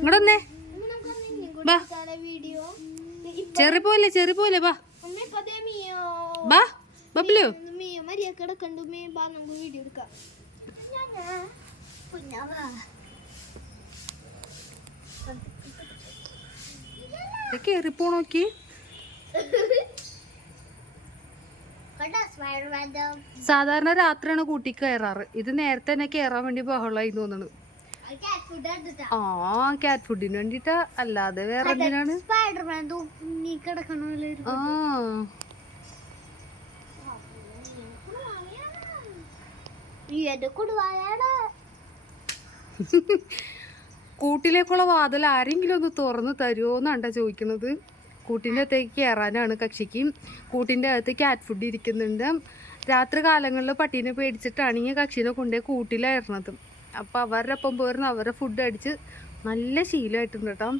ഇങ്ങടൊന്നേ. ബാ. ചെറി പോലെ ബാ. ബാ ബബ്ലു കേറിപ്പോ നോക്കി. സാധാരണ രാത്രിയാണ് കൂട്ടി കയറാറ്. ഇത് നേരത്തെ തന്നെ കയറാൻ വേണ്ടി ബഹളമായി തോന്നുന്നു ആ ക്യാറ്റ് ഫുഡിന് വേണ്ടിട്ടാ. അല്ലാതെ വേറെ എന്തിനാണ് ആ. കൂട്ടിലേക്കുള്ള വാതിൽ ആരെങ്കിലും ഒന്ന് തുറന്ന് തരുമോ എന്നാണ് ചോദിക്കുന്നത് കൂട്ടിന്റെ അകത്തേക്ക് കയറാനാണ് കക്ഷിക്ക്. കൂട്ടിന്റെ അകത്ത് ക്യാറ്റ് ഫുഡ് ഇരിക്കുന്നുണ്ട്. രാത്രി കാലങ്ങളിൽ പട്ടീനെ പേടിച്ചിട്ടാണെങ്കിൽ കക്ഷീനെ കൊണ്ടുപോയി കൂട്ടിലായിരുന്നത് അപ്പോൾ അവരുടെ ഒപ്പം പോയിരുന്ന്. അവരുടെ ഫുഡ് അടിച്ച് നല്ല ശീലമായിട്ടുണ്ട് കേട്ടോ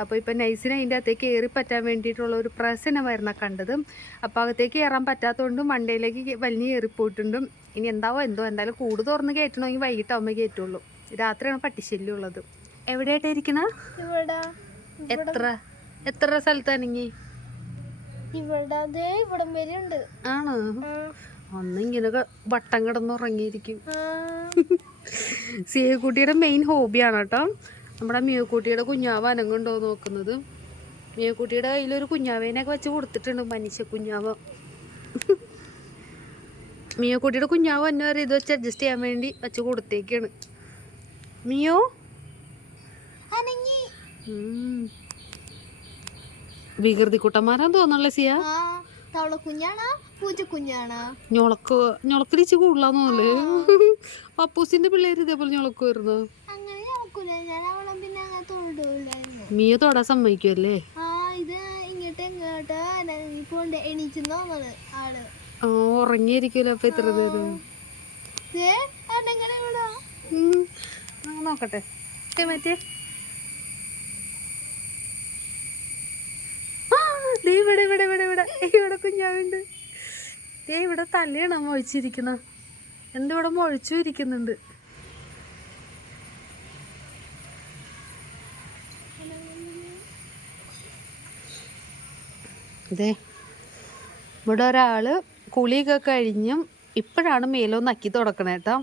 അപ്പോൾ ഇപ്പം നൈസിന് അതിന്റെ അകത്തേക്ക് കയറി പറ്റാൻ വേണ്ടിയിട്ടുള്ള ഒരു പ്രസനമായിരുന്നു കണ്ടത്. അപ്പോൾ അകത്തേക്ക് കയറാൻ പറ്റാത്തതുകൊണ്ട് മണ്ടയിലേക്ക് വലിയ വലിഞ്ഞ് കയറിപ്പോയിട്ടുണ്ട്. ഇനി എന്താവോ എന്തോ എന്തായാലും കൂട് തുറന്ന് കയറ്റണമെങ്കിൽ വൈകിട്ടാവുമ്പോൾ കയറ്റുള്ളൂ. രാത്രിയാണ് പട്ടിശല്യം ഉള്ളത്. എവിടെയായിട്ടാ ഇരിക്കണ ഇവിടെ. എത്ര? എത്ര സ്ഥലത്താണെങ്കിൽ ഇവിടെ. ഇവിടം വരെ ഉണ്ട് ആണോ ഒന്ന് ഇങ്ങനെ വട്ടം കിടന്ന് ഉറങ്ങിയിരിക്കും സിയക്കുട്ടിയുടെ മെയിൻ ഹോബിയാണ് കേട്ടോ. നമ്മുടെ മിയക്കുട്ടിയുടെ കുഞ്ഞാവ് അനങ്ങുണ്ടോ നോക്കുന്നത്. മിയക്കുട്ടിയുടെ കയ്യിലൊരു കുഞ്ഞാവേനൊക്കെ വെച്ച് കൊടുത്തിട്ടുണ്ട് മനുഷ്യ കുഞ്ഞാവ്. മിയക്കുട്ടിയുടെ കുഞ്ഞാവ് എന്നെ വരെ ഇത് വെച്ച് അഡ്ജസ്റ്റ് ചെയ്യാൻ വേണ്ടി വെച്ച് കൊടുത്തേക്കാണ്. മിയോ. വികൃതി കുട്ടന്മാരാന്ന് തോന്നല്ലേ സിയ? തവള കുഞ്ഞാണാ പൂച്ച കുഞ്ഞാണാ ഞൊളക്ക് ഞൊളക്കിരിച്ച് കൂടുതലാന്നല്ലേ പപ്പൂസിന്റെ പിള്ളേര് ഇതേപോലെ ഞൊളക്കുമായിരുന്നു അങ്ങനെ മീ ഞാൻ അവളെ പിന്നെ അങ്ങനെ തൊഴിലായിരുന്നു മിയ തൊടാൻ സമ്മതിക്കുമല്ലേ ആ ഇത് ഇങ്ങോട്ട് ഇങ്ങോട്ട് അനങ്ങിപ്പോണ്ട് എണീച്ചെന്ന് തോന്നണ് ആൾ. ആ ഉറങ്ങിയിരിക്കുമല്ലോ അപ്പൊ ഇത്ര നേരം? ദേ അനങ്ങനെ ഇവിടെ? ഉം. ആ, നോക്കട്ടെ. ദേ മറ്റേ. ആ, ദേ ഇവിടെ ഇവിടെ ഇവിടെ ഇവിടെ. ഇവിടെ കുഞ്ഞാവുണ്ട്. ദേ ഇവിടെ തലയാണ് മൊഴിച്ചിരിക്കണ ഇവിടെ മൊഴിച്ചു ഇരിക്കുന്നുണ്ട്. അതെ ഇവിടെ ഒരാൾ കുളിയൊക്കെ കഴിഞ്ഞും ഇപ്പോഴാണ് മേലോ നക്കി തുടക്കണേ കേട്ടോ.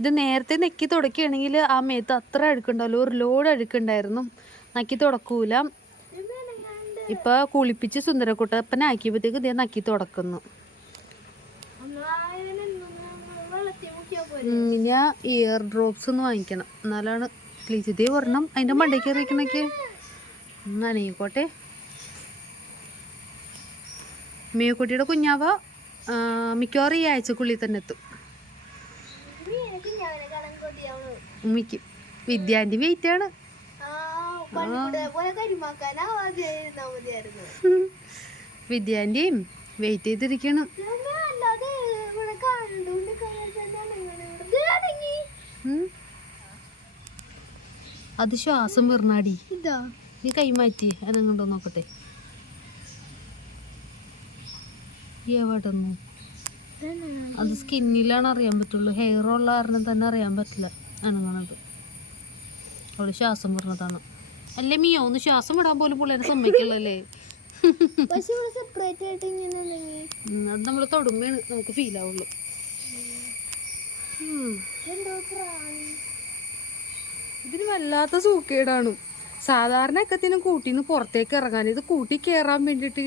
ഇത് നേരത്തെ നെക്കി തുടക്കുകയാണെങ്കിൽ ആ മേത്ത് അത്ര അഴുക്കുണ്ടല്ലോ ഒരു ലോഡ് അഴുക്കുണ്ടായിരുന്നു. നക്കി തുടക്കൂല. ഇപ്പൊ കുളിപ്പിച്ച് സുന്ദരക്കുട്ടപ്പനാക്കിയപ്പോഴത്തേക്ക് ഇതേ നക്കി തുടക്കുന്നു വെള്ളത്തിൽ മുക്കിയാ പോലെ ഉം, ഞാൻ ഇയർ ഡ്രോപ്സ് ഒന്ന് വാങ്ങിക്കണം. എന്നാലാണ് ക്ലീച്ചിതേ ഒരെണ്ണം അതിന്റെ മണ്ടയ്ക്ക് എറിയിക്കണൊക്കെ. നനയിക്കോട്ടെ മേക്കുട്ടിയുടെ കുഞ്ഞാവ മിക്കവാറും ഈ ആഴ്ചക്കുള്ളിൽ തന്നെ എത്തും. ഉമ്മിക്ക്. വിദ്യാന്റെ വെയിറ്റ് ആണ്. വിദ്യാന്റെയും വെയിറ്റ് ചെയ്തിരിക്കണം ഞാൻ അല്ലാതെ ഇവിടെ കാണുന്നുണ്ട് അനങ്ങി ഉം. അത് ശ്വാസം ഇതാ. നീ കൈ മാറ്റി അതങ്ങോട്ടോ നോക്കട്ടെ. എവിടെന്നു അത് സ്കിന്നിലാണ് അറിയാൻ പറ്റുള്ളൂ. ഹെയർ ഉള്ള കാരണം തന്നെ അറിയാൻ പറ്റില്ല. അനങ്ങണത്. അവൾ ശ്വാസം പറഞ്ഞതാണ് അല്ലേ മിയോ? ഒന്ന് ശ്വാസം വിടാൻ പോലും പുള്ളിനെ സമ്മതിക്കുള്ളല്ലേ അത് നമ്മൾ തൊടുമ്പോഴാണ് നമുക്ക് ഫീൽ ആവുള്ളൂ. എന്തോ പ്രാണി. വല്ലാത്ത സൂക്കേടാണ്. സാധാരണ എക്കത്തിനും കൂട്ടിന്ന് പുറത്തേക്ക് ഇറങ്ങാൻ. ഇത് കൂട്ടി കയറാൻ വേണ്ടിയിട്ട്